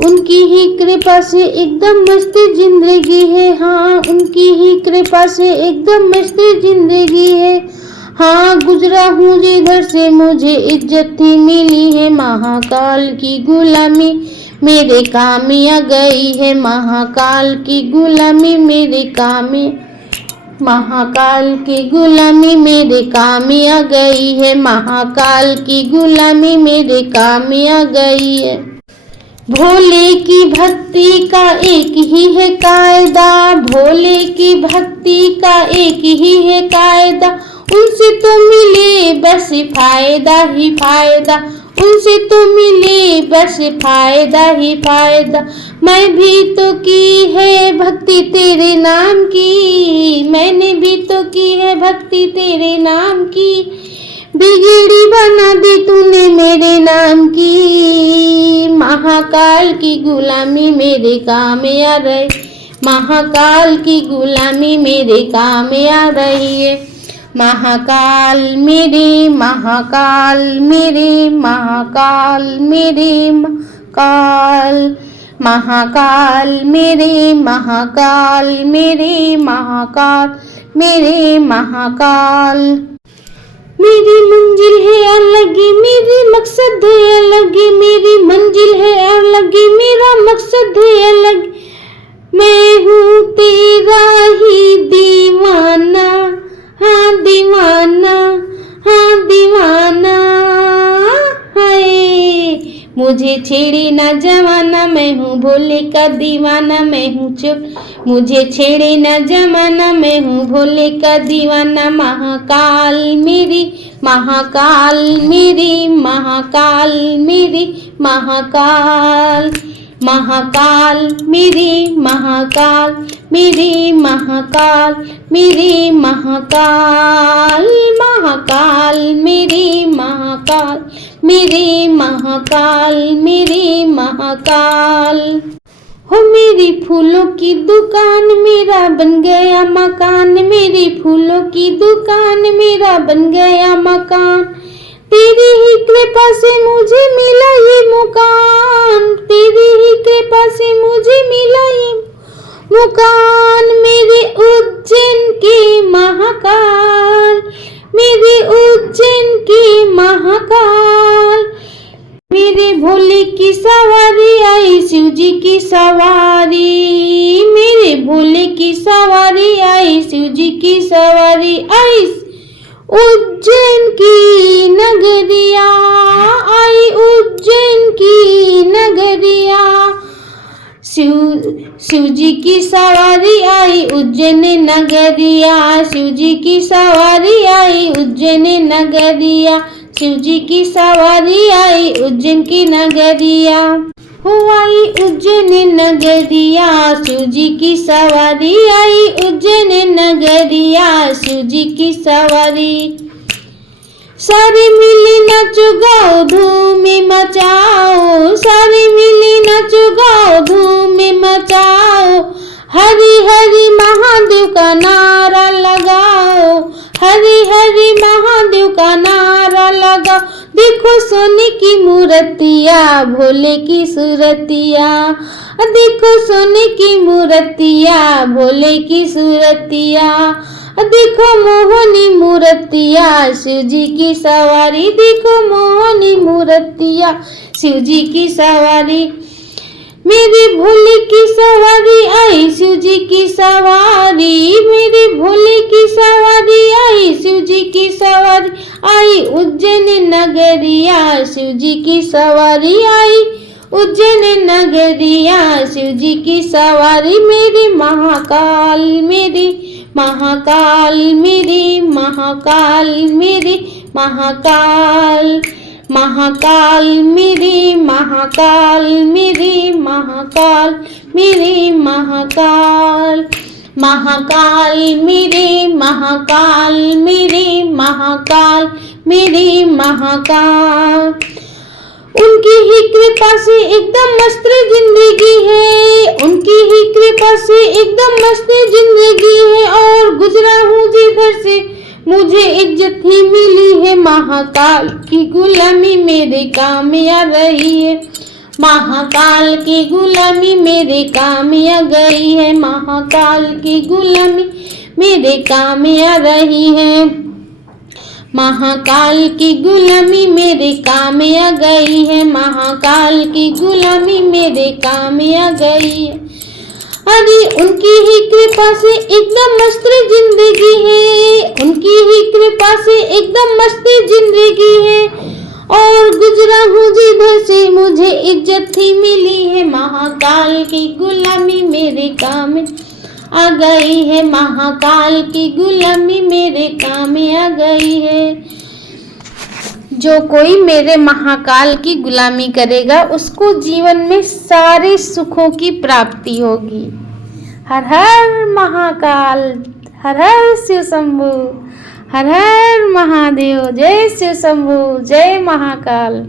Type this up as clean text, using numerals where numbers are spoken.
उनकी ही कृपा से एकदम मस्त जिंदगी है। हाँ, उनकी ही कृपा से एकदम मस्त जिंदगी है। हाँ, गुजरा हूँ जिधर से मुझे इज्जत ही मिली है। महाकाल की गुलामी मेरे काम आ गई है। महाकाल की गुलामी मेरे काम, महाकाल की गुलामी मेरे काम आ गई है। महाकाल की गुलामी मेरे काम आ गई है। भोले की भक्ति का एक ही है कायदा, भोले की भक्ति का एक ही है कायदा। उनसे तो मिले बस फायदा ही फायदा, उनसे तो मिले बस फायदा ही फायदा। मैं भी तो की है भक्ति तेरे नाम की, मैंने भी तो की है भक्ति तेरे नाम की। बिगड़ी बना दी तूने मेरे नाम की। महाकाल की गुलामी मेरे काम आ रही, महाकाल की गुलामी मेरे काम आ रही है। महाकाल मेरे, महाकाल मेरे, महाकाल मेरे, महाकाल, महाकाल मेरे, महाकाल मेरे, महाकाल मेरे, महाकाल। मेरी मंजिल है अलग, मेरी मकसद है अलग, मेरी मंजिल है अलग, मेरा मकसद है अलग। मैं हूँ तेरा ही दीवाना, हाँ दीवाना, हाँ दीवाना है। मुझे छेड़े ना जमाना, मैं हूँ भोले का दीवाना, मैं हूँ चुप। मुझे छेड़े ना जमाना, मैं हूँ भोले का दीवाना। महाकाल मेरी, महाकाल मेरी, महाकाल मेरी, महाकाल, महाकाल मेरी, महाकाल मेरी, महाकाल मेरी, महाकाल, महाकाल मेरी, महाकाल मेरी, महाकाल मेरी, महाकाल। हो मेरी फूलों की दुकान मेरा बन गया मकान, मेरी फूलों की दुकान मेरा बन गया मकान। तेरी ही कृपा से मुझे मिला ये मुकान, तेरी ही कृपा से मुझे मिला ये मुकान। मेरे उज्जैन की महाकाल, मेरे उज्जैन की महाकाल। मेरे भोले की सवारी आई, शिव जी की सवारी, मेरे भोले की सवारी आई, शिव जी की सवारी आई। उज्जैन की नगरिया आई, उज्जैन की नगरिया। शिव जी की सवारी आई उज्जैन नगरिया, शिव जी की सवारी आई उज्जैन नगरिया। शिव जी की सवारी आई उज्जैन की नगरिया। हो आई उज्जैन नगरिया, शिव जी की सवारी आई उज्जैन नगरिया। शिव जी की सवारी। सारे मिली नाचो गाओ धूम मचाओ, सारे मिली नाचो गाओ धूम मचाओ। हरि हरि महादेव का नारा लगाओ, हरि हरि महादेव का नारा लगाओ। देखो सोने की मूर्तिया, भोले की सूरतिया। देखो सोने की मूर्तिया, भोले की सूरतिया। देखो मोहनी मूर्तिया, शिव जी की सवारी। देखो मोहनी मूर्तिया, शिव जी की सवारी। मेरे भोले की सवारी आई, शिव जी की सवारी। मेरे भोले की सवारी आई, शिव जी की सवारी आई उज्जैन नगरिया। शिव जी की सवारी आई उज्जैन नगरिया। शिव जी की सवारी। मेरी महाकाल मेरी, महाकाल मेरी, महाकाल मेरी, महाकाल, महाकाल मेरी, महाकाल मेरी, महाकाल मेरी, महाकाल, महाकाल मेरी, महाकाल मेरी, महाकाल मेरी, महाकाल। उनकी ही कृपा से एकदम मस्त जिंदगी है, उनकी ही कृपा से एकदम मस्त जिंदगी है। और गुजरा हूँ जिधर से मुझे इज्जत ही मिली है। महाकाल की गुलामी मेरे काम आ रही है। महाकाल की गुलामी मेरे काम आ गई है, महाकाल की गुलामी मेरे काम आ रही है, महाकाल की गुलामी मेरे काम आ गई है, महाकाल की गुलामी मेरे काम आ गई है। अरे उनकी ही कृपा से एकदम मस्त जिंदगी है, उनकी ही कृपा से एकदम मस्त जिंदगी है, और गुजरा हूँ जिधर से मुझे इज्जत ही मिली है, महाकाल की गुलामी मेरे काम आ गई है, महाकाल की गुलामी मेरे काम आ गई है। जो कोई मेरे महाकाल की गुलामी करेगा उसको जीवन में सारे सुखों की प्राप्ति होगी। हर हर महाकाल, हर हर शिव शंभू, हर हर महादेव, जय शिव शंभू, जय महाकाल।